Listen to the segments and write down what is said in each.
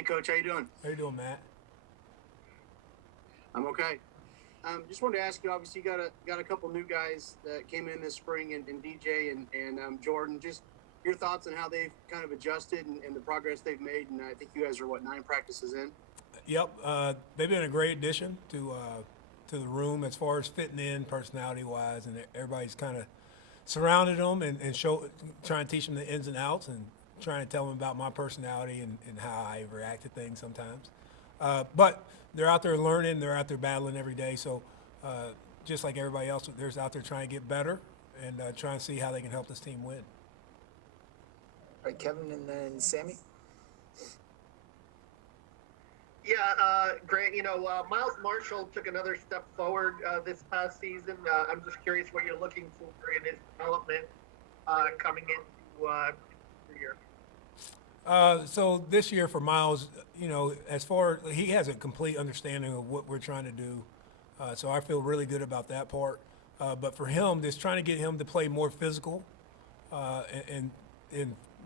Hey, Coach, how you doing? How you doing, Matt? I'm okay. Just wanted to ask you. Obviously, you got a couple new guys that came in this spring, and DJ and Jordan. Just your thoughts on how they've kind of adjusted and the progress they've made. And I think you guys are 9 practices in. Yep, they've been a great addition to the room as far as fitting in personality wise, and everybody's kind of surrounded them and trying to teach them the ins and outs and trying to tell them about my personality and how I react to things sometimes. But they're out there learning, they're out there battling every day. So just like everybody else, they're out there trying to get better and trying to see how they can help this team win. All right, Kevin, and then Sammy. Yeah, Grant, Miles Marshall took another step forward this past season. I'm just curious what you're looking for in his development coming into the year. So this year for Miles, as far he has a complete understanding of what we're trying to do. So I feel really good about that part. But for him, just trying to get him to play more physical and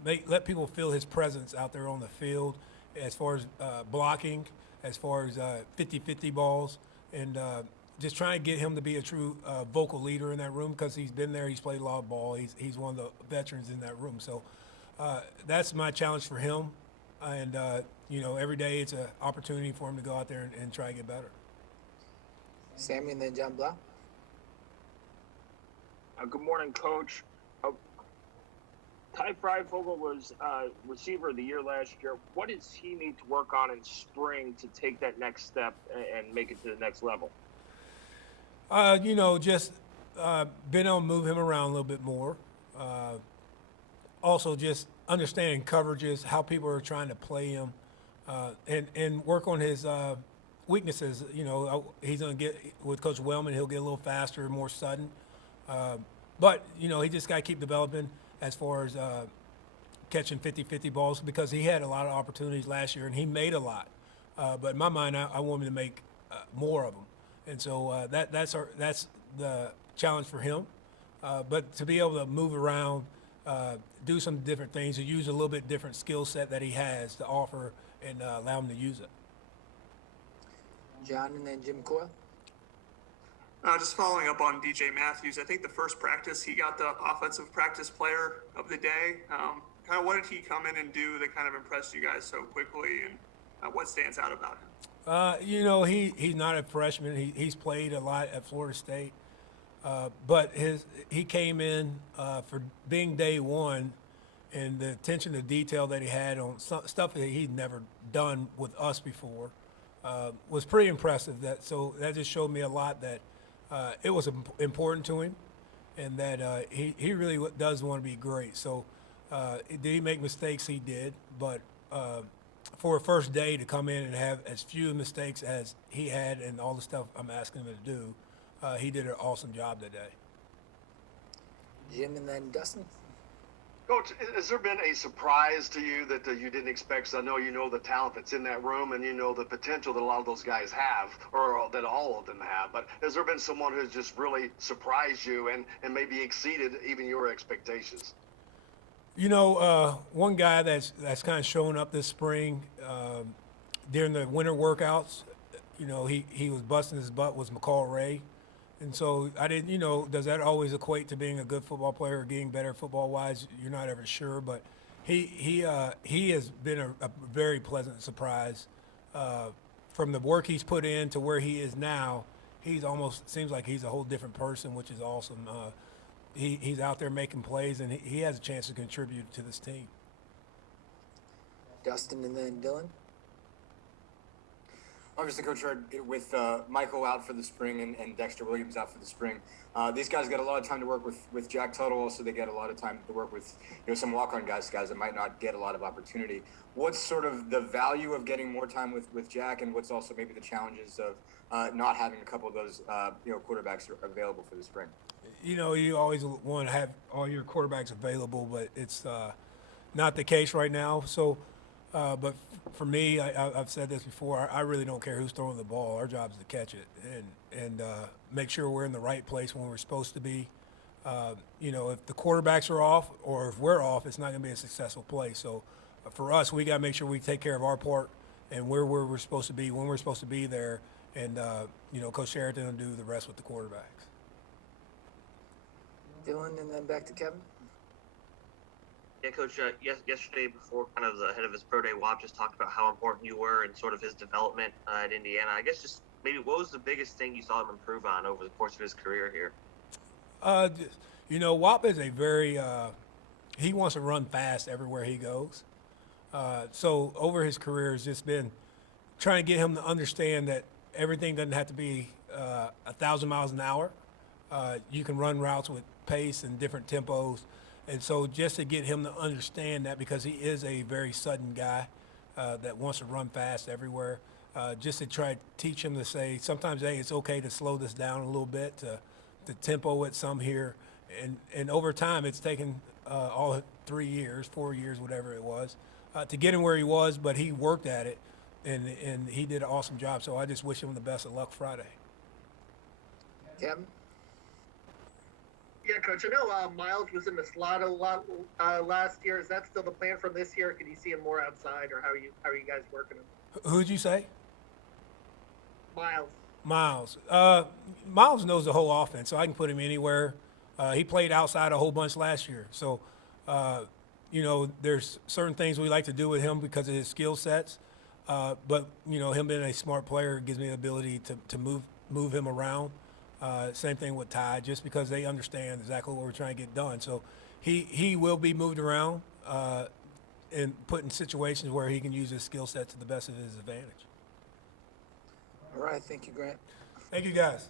let people feel his presence out there on the field as far as blocking, as far as 50-50 balls, and just trying to get him to be a true vocal leader in that room because he's been there, he's played a lot of ball, he's one of the veterans in that room. So that's my challenge for him, and every day it's an opportunity for him to go out there and try to get better. Sammy, and then John Blau. Good morning, Coach. Ty Freifogel was receiver of the year last year. What does he need to work on in spring to take that next step and make it to the next level? Just being able to move him around a little bit more. Also, just understanding coverages, how people are trying to play him, and work on his weaknesses. He's going to get with Coach Wellman. He'll get a little faster, more sudden. But he just got to keep developing as far as catching 50-50 balls because he had a lot of opportunities last year and he made a lot. But in my mind, I want him to make more of them. And so that's the challenge for him. But to be able to move around, do some different things, to use a little bit different skill set that he has to offer and allow him to use it. John, and then Jim Coyle. Just following up on DJ Matthews, I think the first practice he got the offensive practice player of the day. Kind of what did he come in and do that kind of impressed you guys so quickly, and what stands out about him? He's not a freshman. He's played a lot at Florida State, but he came in for being day one, and the attention to detail that he had on stuff that he'd never done with us before was pretty impressive. So that just showed me a lot that. It was important to him, and that he really does want to be great. So did he make mistakes? He did, but for a first day to come in and have as few mistakes as he had and all the stuff I'm asking him to do, he did an awesome job that day. Jim, and then Dustin. Coach, has there been a surprise to you that you didn't expect? Because I know you know the talent that's in that room and you know the potential that a lot of those guys have, or that all of them have. But has there been someone who's just really surprised you and maybe exceeded even your expectations? One guy that's kind of showing up this spring during the winter workouts, he was busting his butt was McCall Ray. And so I didn't, does that always equate to being a good football player or getting better football-wise? You're not ever sure, but he has been a very pleasant surprise from the work he's put in to where he is now. He's almost seems like he's a whole different person, which is awesome. He's out there making plays, and he has a chance to contribute to this team. Dustin, and then Dylan. Obviously, Coach, with Michael out for the spring and Dexter Williams out for the spring, these guys got a lot of time to work with Jack Tuttle. Also, they get a lot of time to work with some walk-on guys that might not get a lot of opportunity. What's sort of the value of getting more time with Jack, and what's also maybe the challenges of not having a couple of those quarterbacks available for the spring? You always want to have all your quarterbacks available, but it's not the case right now. So. But for me, I've said this before, I really don't care who's throwing the ball. Our job is to catch it and make sure we're in the right place when we're supposed to be. If the quarterbacks are off or if we're off, it's not going to be a successful play. So for us, we got to make sure we take care of our part and where we're supposed to be, when we're supposed to be there. And, you know, Coach Sheraton will do the rest with the quarterbacks. Dylan, and then back to Kevin. Yeah, Coach. Yesterday, before kind of the head of his pro day, Wap just talked about how important you were and sort of his development at Indiana. I guess just maybe what was the biggest thing you saw him improve on over the course of his career here? You know, Wap is a very he wants to run fast everywhere he goes. So over his career, it's just been trying to get him to understand that everything doesn't have to be 1,000 miles an hour. You can run routes with pace and different tempos. And so just to get him to understand that, because he is a very sudden guy that wants to run fast everywhere, just to try to teach him to say sometimes, hey, it's okay to slow this down a little bit, to tempo it some here. And over time, it's taken all 3 years, 4 years, whatever it was, to get him where he was, but he worked at it, and he did an awesome job. So I just wish him the best of luck Friday. Kevin. Yeah, Coach. I know Miles was in the slot a lot last year. Is that still the plan from this year? Could you see him more outside, or how are you guys working him? Who'd you say? Miles. Miles knows the whole offense, so I can put him anywhere. He played outside a whole bunch last year. So, you know, there's certain things we like to do with him because of his skill sets. But, you know, him being a smart player gives me the ability to move him around. Same thing with Ty, just because they understand exactly what we're trying to get done. So he will be moved around and put in situations where he can use his skill set to the best of his advantage. All right. Thank you, Grant. Thank you, guys.